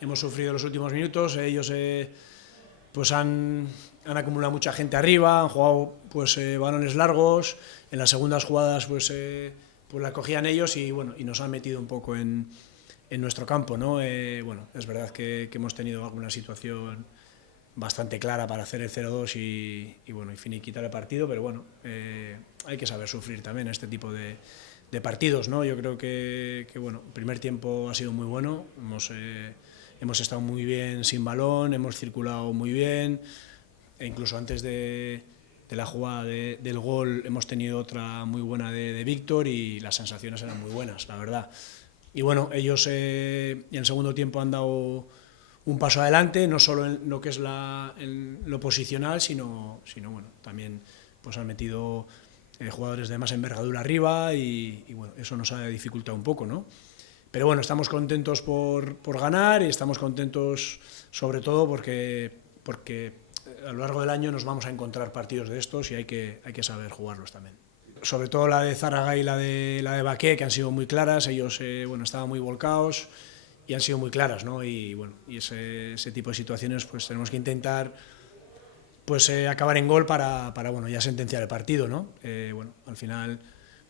hemos sufrido los últimos minutos, ellos pues han acumulado mucha gente arriba, han jugado pues balones largos, en las segundas jugadas pues la cogían ellos y bueno, y nos han metido un poco en nuestro campo, ¿no? Bueno, es verdad que hemos tenido alguna situación bastante clara para hacer el 0-2 y bueno, y finiquitar el partido, pero bueno, hay que saber sufrir también este tipo de partidos, ¿no? Yo creo que bueno, el primer tiempo ha sido muy bueno, hemos estado muy bien sin balón, hemos circulado muy bien, e incluso antes de la jugada del gol hemos tenido otra muy buena de Víctor y las sensaciones eran muy buenas, la verdad. Y bueno, ellos en el segundo tiempo han dado un paso adelante, no solo en lo que es en lo posicional, sino bueno, también pues han metido jugadores de más envergadura arriba y bueno, eso nos ha dificultado un poco, ¿no? Pero bueno, estamos contentos por ganar y estamos contentos sobre todo porque a lo largo del año nos vamos a encontrar partidos de estos y hay que saber jugarlos también. Sobre todo la de Zárraga y la de Baqué, que han sido muy claras, ellos bueno, estaban muy volcados y han sido muy claras, ¿no? Y bueno, y ese tipo de situaciones pues tenemos que intentar pues acabar en gol para bueno, ya sentenciar el partido, ¿no? Bueno, al final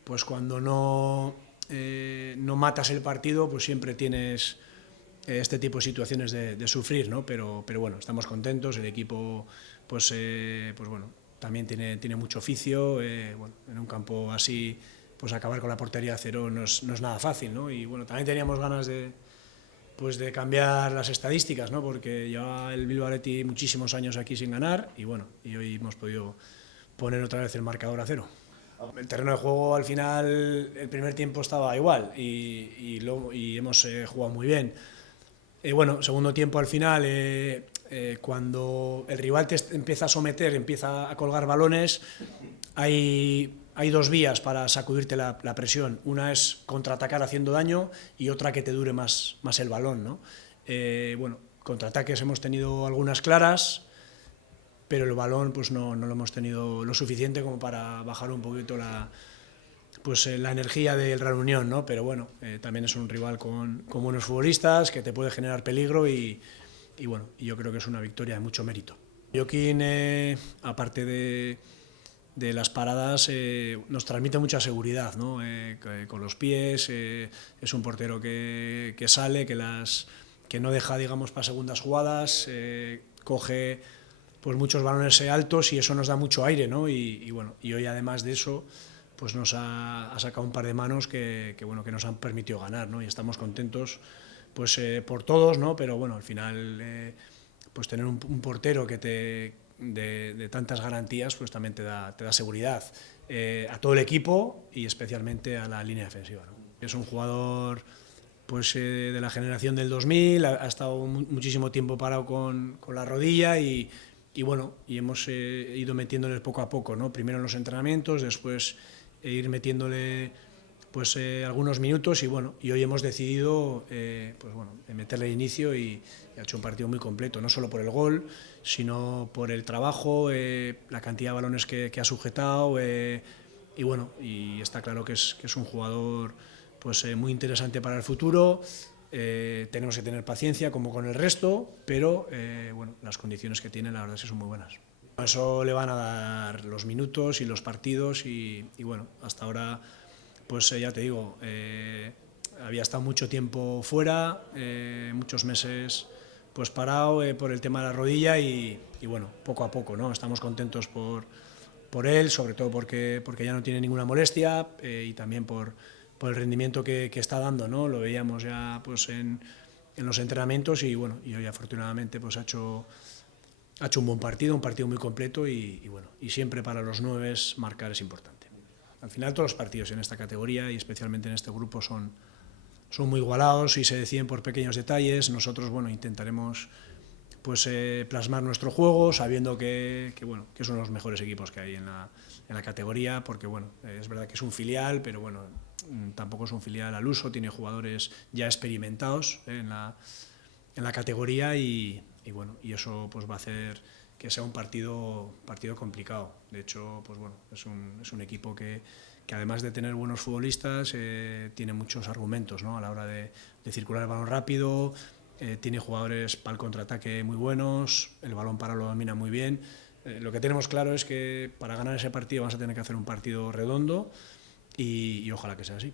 pues cuando no matas el partido pues siempre tienes este tipo de situaciones de sufrir, ¿no? Pero bueno, estamos contentos, el equipo pues bueno, también tiene mucho oficio, bueno, en un campo así pues acabar con la portería a cero no es nada fácil, ¿no? Y bueno, también teníamos ganas pues de cambiar las estadísticas, ¿no? Porque lleva el Bilbao Athletic muchísimos años aquí sin ganar y bueno, y hoy hemos podido poner otra vez el marcador a cero. El terreno de juego al final, el primer tiempo estaba igual y hemos jugado muy bien. Bueno, segundo tiempo al final, cuando el rival te empieza a someter, empieza a colgar balones, hay dos vías para sacudirte la presión. Una es contraatacar haciendo daño y otra que te dure más el balón, ¿no? Bueno, contraataques hemos tenido algunas claras, pero el balón pues no lo hemos tenido lo suficiente como para bajar un poquito la energía del Real Unión, ¿no? Pero bueno, también es un rival con buenos futbolistas que te puede generar peligro y bueno, yo creo que es una victoria de mucho mérito. Joaquín, aparte de las paradas, nos transmite mucha seguridad, ¿no? Con los pies, es un portero que sale, que no deja, digamos, para segundas jugadas, coge pues muchos balones altos y eso nos da mucho aire, ¿no? Y bueno, y hoy además de eso pues nos ha sacado un par de manos bueno, que nos han permitido ganar, ¿no? Y estamos contentos pues por todos, ¿no? Pero bueno, al final pues tener un portero que de tantas garantías pues también te da seguridad a todo el equipo y especialmente a la línea defensiva, ¿no? Es un jugador pues de la generación del 2000, ha estado muchísimo tiempo parado con la rodilla y bueno, y hemos ido metiéndole poco a poco, ¿no? Primero en los entrenamientos, después ir metiéndole pues algunos minutos y bueno, y hoy hemos decidido pues bueno, meterle inicio y ha hecho un partido muy completo, no solo por el gol, sino por el trabajo, la cantidad de balones que ha sujetado y bueno, y está claro que es un jugador pues muy interesante para el futuro. Tenemos que tener paciencia como con el resto, pero bueno, las condiciones que tiene la verdad es que son muy buenas. Eso le van a dar los minutos y los partidos y bueno, hasta ahora pues ya te digo, había estado mucho tiempo fuera, muchos meses pues parado por el tema de la rodilla y bueno, poco a poco, ¿no? Estamos contentos por él, sobre todo porque ya no tiene ninguna molestia y también por el rendimiento que está dando, ¿no? Lo veíamos ya pues en los entrenamientos y bueno, y hoy afortunadamente pues ha hecho un buen partido, un partido muy completo y bueno, y siempre para los 9 marcar es importante. Al final todos los partidos en esta categoría y especialmente en este grupo son muy igualados y se deciden por pequeños detalles. Nosotros bueno, intentaremos pues plasmar nuestro juego sabiendo que bueno, que son los mejores equipos que hay en la categoría, porque bueno, es verdad que es un filial, pero bueno, tampoco es un filial al uso, tiene jugadores ya experimentados en la categoría y bueno, y eso pues va a hacer que sea un partido complicado. De hecho, pues bueno, es un equipo que además de tener buenos futbolistas tiene muchos argumentos, ¿no? A la hora de circular el balón rápido, tiene jugadores para el contraataque muy buenos, el balón para lo domina muy bien. Lo que tenemos claro es que para ganar ese partido vamos a tener que hacer un partido redondo y ojalá que sea así.